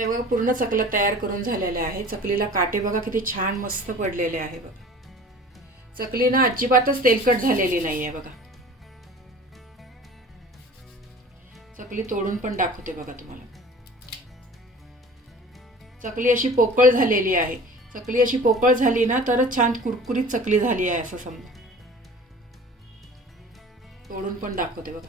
हे बघा पूर्ण चकलं तयार करून झालेल्या आहे. चकलीला काटे बघा किती छान मस्त पडलेले आहे बघा. चकली ना अजिबातच तेलकट झालेली नाही आहे बघा. चकली तोडून पण दाखवते बघा तुम्हाला. चकली अशी पोकळ झालेली आहे. चकली अशी पोकळ झाली ना तरच छान कुरकुरीत चकली झाली आहे असं समजा. तोडून पण दाखवते बघा.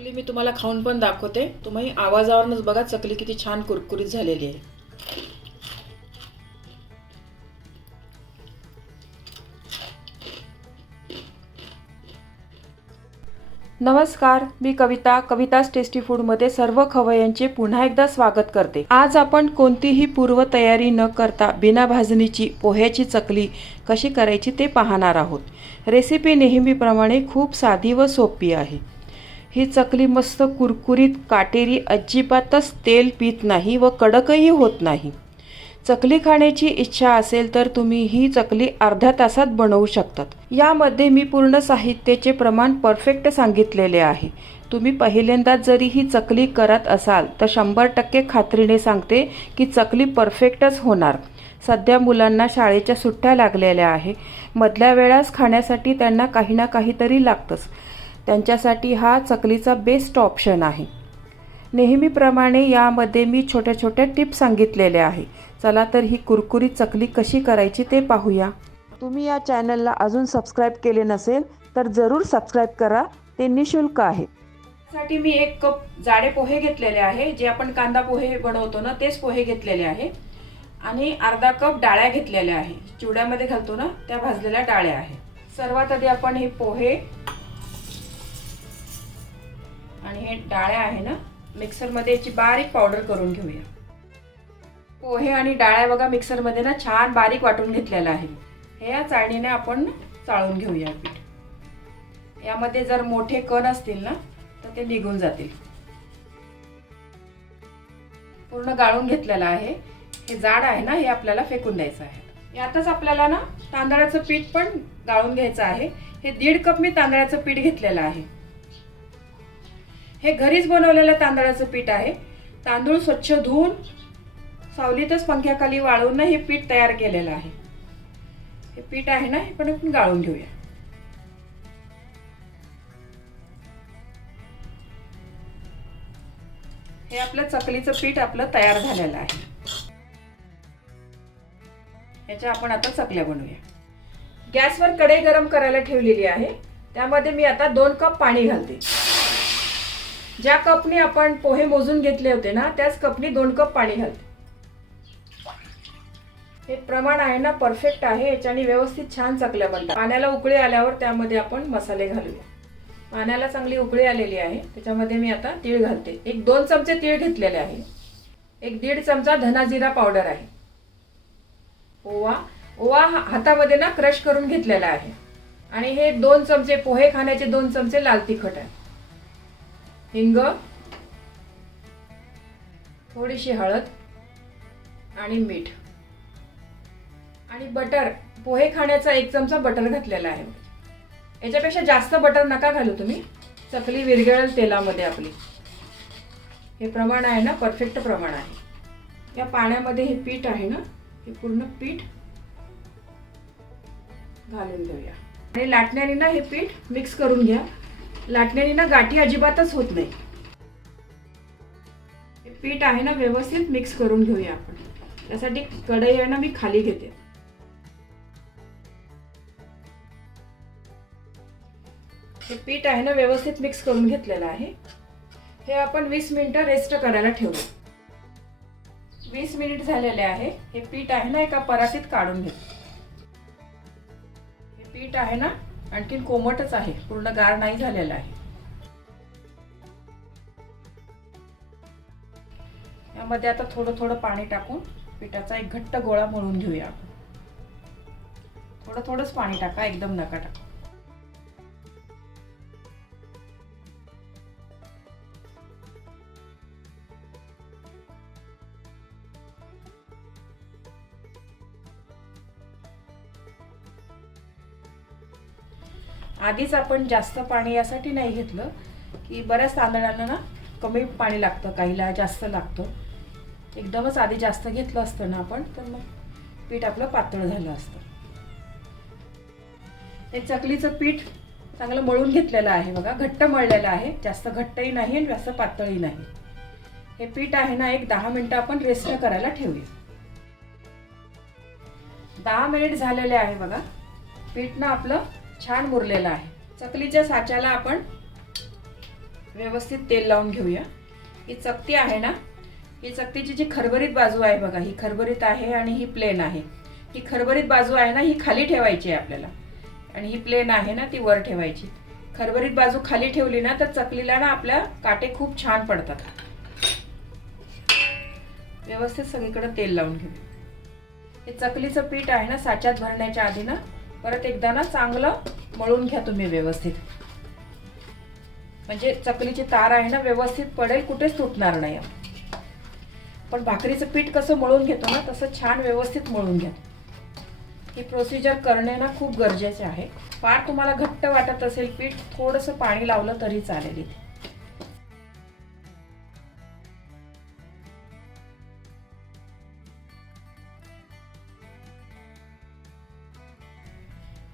चकली मी तुम्हाला खाऊन पण दाखवते. तुम्ही आवाजावरूनच बघा चकली किती छान कुरकुरीत झालेली आहे. नमस्कार मी कविता कविताज टेस्टी फूडमध्ये सर्व खवयांचे पुन्हा एकदा स्वागत करते. आज आपण कोणतीही पूर्वतयारी न करता बिना भाजणीची पोह्याची चकली कशी करायची ते पाहणार आहोत. रेसिपी नेहमीप्रमाणे खूप साधी व सोपी आहे. ही चकली मस्त कुरकुरीत काटेरी अजिबातच तेल पित नाही व कडकही होत नाही. चकली खाण्याची इच्छा असेल तर तुम्ही ही चकली अर्ध्या तासात बनवू शकतात. यामध्ये मी पूर्ण साहित्याचे प्रमाण परफेक्ट सांगितलेले आहे. तुम्ही पहिल्यांदाच जरी ही चकली करत असाल तर शंभर टक्के खात्रीने सांगते की चकली परफेक्टच होणार. सध्या मुलांना शाळेच्या सुट्ट्या लागलेल्या आहे. मधल्या वेळास खाण्यासाठी त्यांना काही ना काहीतरी लागतंच. त्यांच्यासाठी हा चकलीचा बेस्ट ऑप्शन आहे. नेहमीप्रमाणे यामध्ये मी छोट्या छोट्या टिप्स सांगितलेल्या आहे. चला तर ही कुरकुरीत चकली कशी करायची ते पाहूया. तुम्ही या चॅनलला अजून सबस्क्राईब केले नसेल तर जरूर सबस्क्राईब करा. ते निशुल्क आहे. साठी मी एक कप जाडे पोहे घेतलेले आहे. जे आपण कांदा पोहे बनवतो ना तेच पोहे घेतलेले आहे. आणि अर्धा कप डाळ्या घेतलेल्या आहे. चिवड्यामध्ये घालतो ना त्या भाजलेल्या डाळ्या आहे. सर्वात आधी आपण हे पोहे आणि हे डाळ्या आहे ना मिक्सरमध्ये याची बारीक पावडर करून घेऊया. पोहे आणि डाळ्या बघा मिक्सरमध्ये ना छान बारीक वाटून घेतलेलं आहे. हे या चाळणीने आपण चाळून घेऊया पीठ. यामध्ये जर मोठे कण असतील ना तर ते निघून जातील. पूर्ण गाळून घेतलेलं आहे. हे जाड आहे ना हे आपल्याला फेकून द्यायचं आहे. यातच आपल्याला ना तांदळाचं पीठ पण गाळून घ्यायचं आहे. हे दीड कप मी तांदळाचं पीठ घेतलेलं आहे. हे घरीच बनवलेलं तांदळाचं पीठ आहे. तांदूळ स्वच्छ धुवून सावलीतच पंख्याखाली वाळवून हे पीठ तयार केलेलं आहे. हे पीठ आहे ना हे पण आपण गाळून घेऊया. हे आपलं चकलीचं पीठ आपलं तयार झालेलं आहे. याच्या आपण आता चकल्या बनवूया. गॅसवर कढई गरम करायला ठेवलेली आहे. त्यामध्ये मी आता दोन कप पाणी घालते. ज्या कपने आपण पोहे मोजून घेतले होते ना त्याच कपनी दोन कप पाणी घालते हे प्रमाण आहे ना परफेक्ट आहे याच्याने व्यवस्थित छान चकल्या बनतात. पाण्याला उकळी आल्यावर त्यामध्ये आपण मसाले घालूया. पाण्याला चांगली उकळी आलेली आहे त्याच्यामध्ये मी आता तीळ घालते. एक दोन चमचे तीळ घेतलेले आहे. एक दीड चमचा धनाजिरा पावडर आहे. ओवा ओवा हा- हातामध्ये ना क्रश करून घेतलेला आहे. आणि हे दोन चमचे पोहे खाण्याचे दोन चमचे लाल तिखट आहे. हिंग थोडीशी हळद आणि मीठ. आणि बटर पोहे खाण्याचा एक चमचा बटर घातलेला आहे. याच्यापेक्षा जास्त बटर नका घालू तुम्ही. चकली विरघळेल तेलामध्ये आपली. हे प्रमाण आहे ना परफेक्ट प्रमाण आहे. या पाण्यामध्ये हे पीठ आहे ना हे पूर्ण पीठ घालून देऊया. आणि लाटण्याने ना हे पीठ मिक्स करून घ्या. लाटण्याने ना गाठी अजिबातच होत नाही. हे पीठ आहे ना व्यवस्थित मिक्स करून घेऊया आपण. त्यासाठी कढई आहे ना मी खाली घेते. हे पीठ आहे ना व्यवस्थित मिक्स करून घेतलेलं आहे. हे आपण वीस मिनिटं रेस्ट करायला ठेवू. वीस मिनिट झालेले आहे. हे पीठ आहे ना एका परातीत काढून घे हे पीठ आहे ना आणखीन कोमटच आहे पूर्ण गार नाही झालेला आहे. यामध्ये आता थोडं थोडं पाणी टाकून पिठाचा एक घट्ट गोळा मळून घेऊया आपण. थोडं थोडंच पाणी टाका एकदम नका टाका. आधीच आपण जास्त पाणी यासाठी नाही घेतलं की बऱ्याच तांदळांना ना कमी पाणी लागतं काहीला जास्त लागतं. एकदमच आधी जास्त घेतलं असतं ना आपण तर मग पीठ आपलं पातळ झालं असतं. हे चकलीचं पीठ चांगलं मळून घेतलेलं आहे बघा घट्ट मळलेलं आहे जास्त घट्टही नाही आणि जास्त पातळही नाही. हे पीठ आहे ना एक दहा मिनटं आपण रेस्ट करायला ठेवूया. दहा मिनिट झालेले आहे बघा. पीठ ना आपलं छान मुरलेला आहे. चकलीच्या साच्याला आपण व्यवस्थित तेल लावून घेऊया. ही चकती आहे ना ही चकतीची जी खरबरीत बाजू आहे बघा ही खरबरीत आहे आणि ही प्लेन आहे. ही खरबरीत बाजू आहे ना ही खाली ठेवायची आहे आपल्याला. आणि ही प्लेन आहे ना ती वर ठेवायची. खरबरीत बाजू खाली ठेवली ना तर चकलीला ना आपल्या काटे खूप छान पडतात. व्यवस्थित सगळीकडे तेल लावून घेऊ हे चकलीचं पीठ आहे ना साच्यात भरण्याच्या आधी ना परत एकदा ना चांगलं मळून घ्या तुम्ही व्यवस्थित. म्हणजे चकलीची तार आहे ना व्यवस्थित पडेल कुठेच तुटणार नाही. पण भाकरीचं पीठ कसं मळून घेतो ना तसं छान व्यवस्थित मळून घ्या. ही प्रोसिजर करणे ना खूप गरजेचे आहे. फार तुम्हाला घट्ट वाटत असेल पीठ थोडंसं पाणी लावलं तरी चालेल इथे.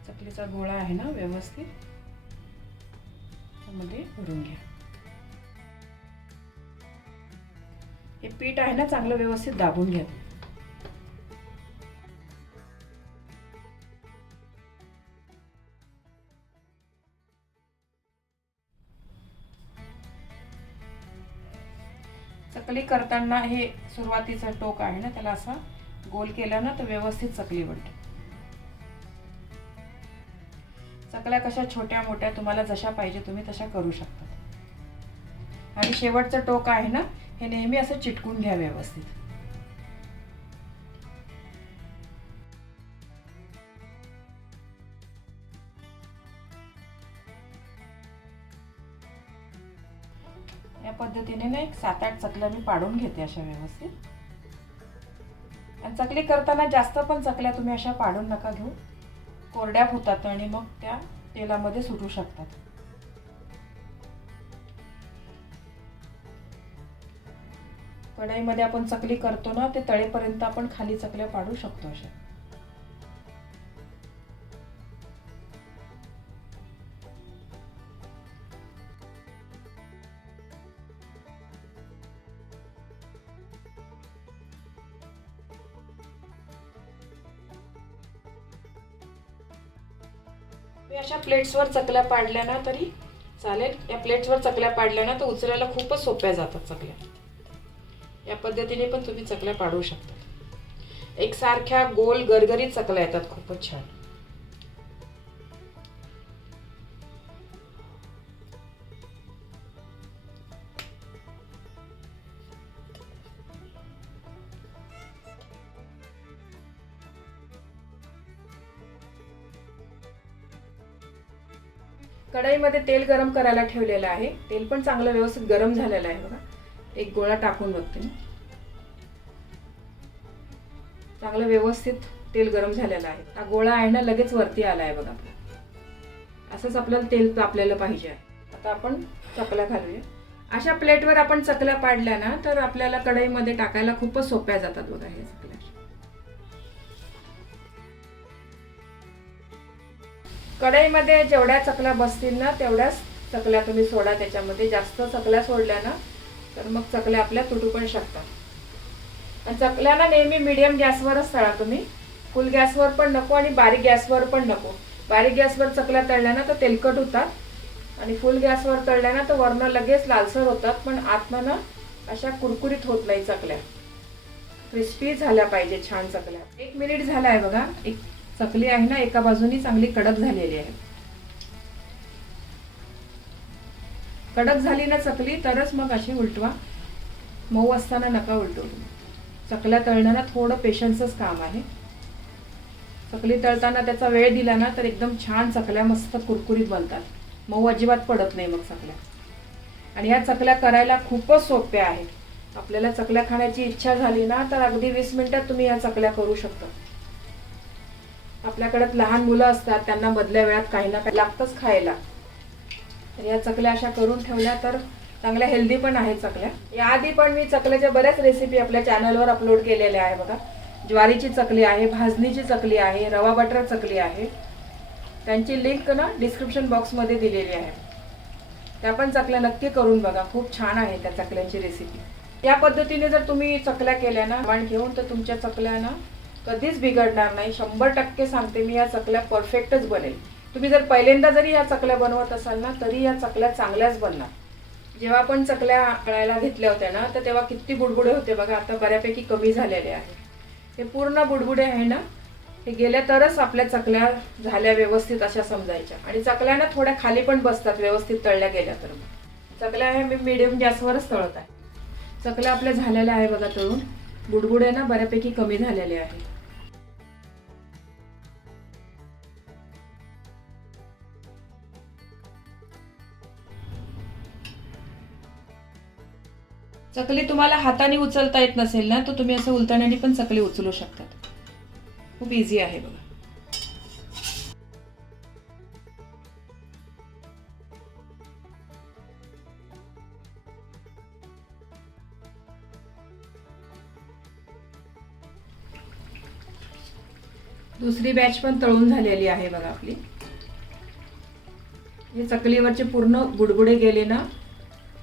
चकलीचा गोळा आहे ना व्यवस्थित? त्यामध्ये भरून घ्या. हे पीठ आहे ना चांगलं व्यवस्थित दाबून घ्या. चकली करताना हे सुरुवातीचं टोक आहे ना त्याला असा गोल केला ना तर व्यवस्थित चकली बनते. चकल्या कशा छोट्या मोठ्या तुम्हाला जशा पाहिजे तुम्ही तशा करू शकता. आणि शेवटचं टोक आहे ना हे नेहमी असं चिटकून घ्या व्यवस्थित. या पद्धतीने ना एक सात आठ चकल्या मी पाडून घेते अशा व्यवस्थित. आणि चकली करताना जास्त पण चकल्या तुम्ही अशा पाडून नका घेऊ. कोरड्या होतात आणि मग त्या तेलामध्ये सुटू शकतात. कढाईमध्ये आपण चकली करतो ना ते तळेपर्यंत आपण खाली चकल्या पाडू शकतो अशा. तुम्ही अशा प्लेट्सवर चकल्या पाडल्या ना तरी चालेल. या प्लेट्सवर चकल्या पाडल्या ना तर उचलायला खूपच सोप्या जातात चकल्या. या पद्धतीने पण तुम्ही चकल्या पाडू शकता. एकसारख्या गोल गरगरीत चकल्या येतात. खूपच छान. कढईमध्ये तेल गरम करायला ठेवलेलं आहे. तेल पण चांगलं व्यवस्थित गरम झालेलं आहे बघा. एक गोळा टाकून बघते मी. चांगलं व्यवस्थित तेल गरम झालेलं आहे. हा गोळा आहे ना लगेच वरती आला आहे बघा. असंच आपल्याला तेल तापलेलं पाहिजे आहे. आता आपण चकल्या घालूया. अशा प्लेटवर आपण चकल्या पाडल्या ना तर आपल्याला कढईमध्ये टाकायला खूपच सोप्या जातात बघा हे कढईमध्ये जेवढ्या चकल्या बसतील ना तेवढ्याच चकल्या तुम्ही सोडा त्याच्यामध्ये. जास्त चकल्या सोडल्या ना तर मग चकल्या आपल्या तुटू पण शकतात. आणि चकल्याला नेहमी मिडियम गॅसवरच तळा तुम्ही. फुल गॅसवर पण नको आणि बारीक गॅसवर पण नको. बारीक गॅसवर चकल्या तळल्या ना तर तेलकट होतात. आणि फुल गॅसवर तळल्या ना तर वरनं लगेच लालसर होतात पण आतनं ना अशा कुरकुरीत होत नाही चकल्या. क्रिस्पी झाल्या पाहिजे छान चकल्या. एक मिनिट झाला आहे बघा. एक चकली आहे ना एका बाजूनी चांगली कडक झालेली आहे. कडक झाली ना चकली तरच मग अशी उलटवा. मऊ असताना नका उलटू. चकल्या तळण्याला थोडं पेशन्सच काम आहे. चकली तळताना त्याचा वेळ दिला ना तर एकदम छान चकल्या मस्त कुरकुरीत बनतात. मऊ अजिबात पडत नाही मग चकल्या. आणि ह्या चकल्या करायला खूपच सोप्या आहेत. आपल्याला चकल्या खाण्याची इच्छा झाली ना तर अगदी वीस मिनिटात तुम्ही ह्या चकल्या करू शकता. आपल्याकडे लहान मुलं असतात त्यांना मधल्या वेळात काही ना काही लागतंच खायला. तर या चकल्या अशा करून ठेवल्या तर चांगल्या हेल्दी पण आहेत चकल्या. याआधी पण मी चकल्याच्या बऱ्याच रेसिपी आपल्या चॅनलवर अपलोड केलेल्या आहे बघा. ज्वारीची चकली आहे भाजणीची चकली आहे रवा बटर चकली आहे. त्यांची लिंक ना डिस्क्रिप्शन बॉक्समध्ये दिलेली आहे. त्या पण चकल्या नक्की करून बघा. खूप छान आहे त्या चकल्यांची रेसिपी या पद्धतीने जर तुम्ही चकल्या केल्या ना मान घेऊन तर तुमच्या चकल्या ना कधीच बिघडणार नाही. शंभर टक्के सांगते मी या चकल्या परफेक्टच बनेल. तुम्ही जर पहिल्यांदा जरी या चकल्या बनवत असाल ना तरी या चकल्या चांगल्याच बनणार. जेव्हा आपण चकल्या कळायला घेतल्या होत्या ना तर तेव्हा किती बुडबुडे होते बघा आता बऱ्यापैकी कमी झालेले आहे. हे पूर्ण बुडबुडे आहे ना हे गेल्या तरच आपल्या चकल्या झाल्या व्यवस्थित अशा समजायच्या. आणि चकल्या ना थोड्या खाली पण बसतात व्यवस्थित तळल्या गेल्या तर. चकल्या आहे मी मिडियम गॅसवरच तळत आहे. चकल्या आपल्या झालेल्या आहे बघा तळून. बुडबुडे ना बऱ्यापैकी कमी झालेले आहे. चकली तुम्हाला हाताने उचलता येत नसेल ना तर तुम्ही असं उलटण्याने पण चकली उचलू शकतात. खूप इझी आहे बघा. दुसरी बॅच पण तळून झालेली आहे बघा आपली. हे चकलीवरचे पूर्ण गुडगुडे गेले ना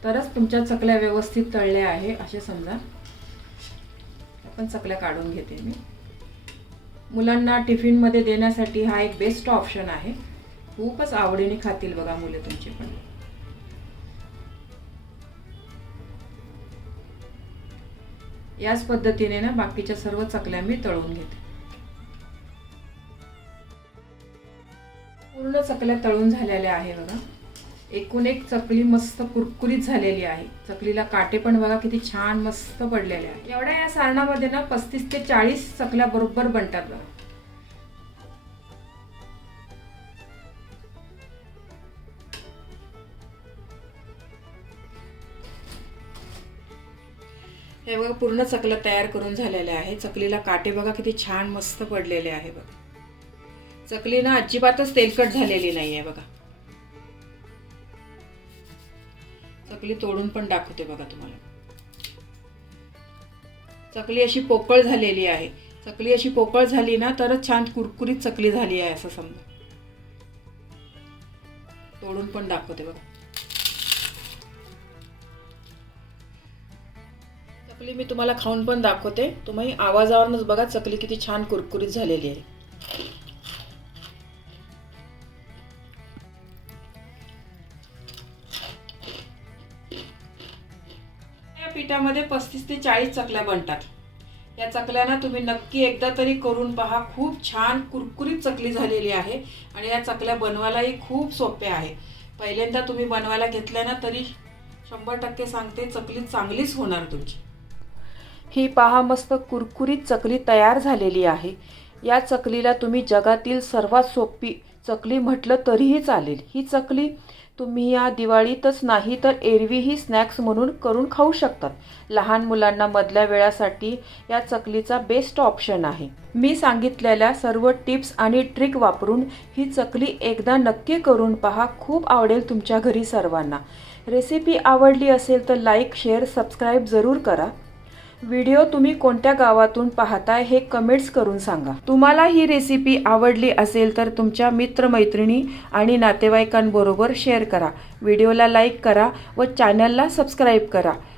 तरच तुमच्या चकल्या व्यवस्थित तळल्या आहे असे समजा. आपण चकल्या काढून घेते मी. मुलांना टिफिनमध्ये देण्यासाठी हा एक बेस्ट ऑप्शन आहे. खूपच आवडीने खातील बघा मुले तुमची पण. याच पद्धतीने ना बाकीच्या सर्व चकल्या मी तळून घेते. पूर्ण चकल्या तळून झालेल्या आहे बघा. एकूण एक चकली मस्त कुरकुरीत झालेली आहे. चकलीला काटे पण बघा किती छान मस्त पडलेले आहे एवढ्या या सारणामध्ये ना पस्तीस ते चाळीस चकल्या बरोबर बनतात बघा. हे बघा पूर्ण चकलं तयार करून झालेल्या आहे चकलीला काटे बघा किती छान मस्त पडलेले आहे बघा. चकली ना अजिबातच तेलकट झालेली नाही आहे बघा. चकली तोडून पण दाखवते बघा तुम्हाला. चकली अशी पोकळ झालेली आहे. चकली अशी पोकळ झाली ना तरच छान कुरकुरीत चकली झाली आहे असं समजा. तोडून पण दाखवते बघा. चकली मी तुम्हाला खाऊन पण दाखवते. तुम्ही आवाजावरूनच बघा चकली किती छान कुरकुरीत झालेली आहे. पस्तीस ते चाळीस चकल्या बनतात. या चकल्याना तुम्ही नक्की एकदा तरी करून पहा. खूप छान कुरकुरीत चकली झालेली आहे आणि या चकल्या बनवायलाही खूप सोप्या आहे. पहिल्यांदा तुम्ही बनवायला घेतल्या ना तरी शंभर टक्के सांगते चकली चांगलीच होणार तुमची. ही पहा मस्त कुरकुरीत चकली तयार झालेली आहे. या चकलीला तुम्ही जगातील सर्वात सोपी चकली म्हटलं तरीही चालेल. ही चकली तुम्ही या दिवाळीतच नाही तर एरवीही स्नॅक्स म्हणून करून खाऊ शकतात. लहान मुलांना मधल्या वेळासाठी या चकलीचा बेस्ट ऑप्शन आहे. मी सांगितलेल्या सर्व टिप्स आणि ट्रिक वापरून ही चकली एकदा नक्की करून पहा. खूप आवडेल तुमच्या घरी सर्वांना. रेसिपी आवडली असेल तर लाईक शेअर सबस्क्राईब जरूर करा. व्हिडिओ तुम्ही कोणत्या गावातून पाहताय हे कमेंट्स करून सांगा. तुम्हाला ही रेसिपी आवडली असेल तर तुमच्या मित्रमैत्रिणी आणि नातेवाईकांबरोबर शेअर करा. व्हिडिओला लाईक करा व चॅनलला सबस्क्राईब करा.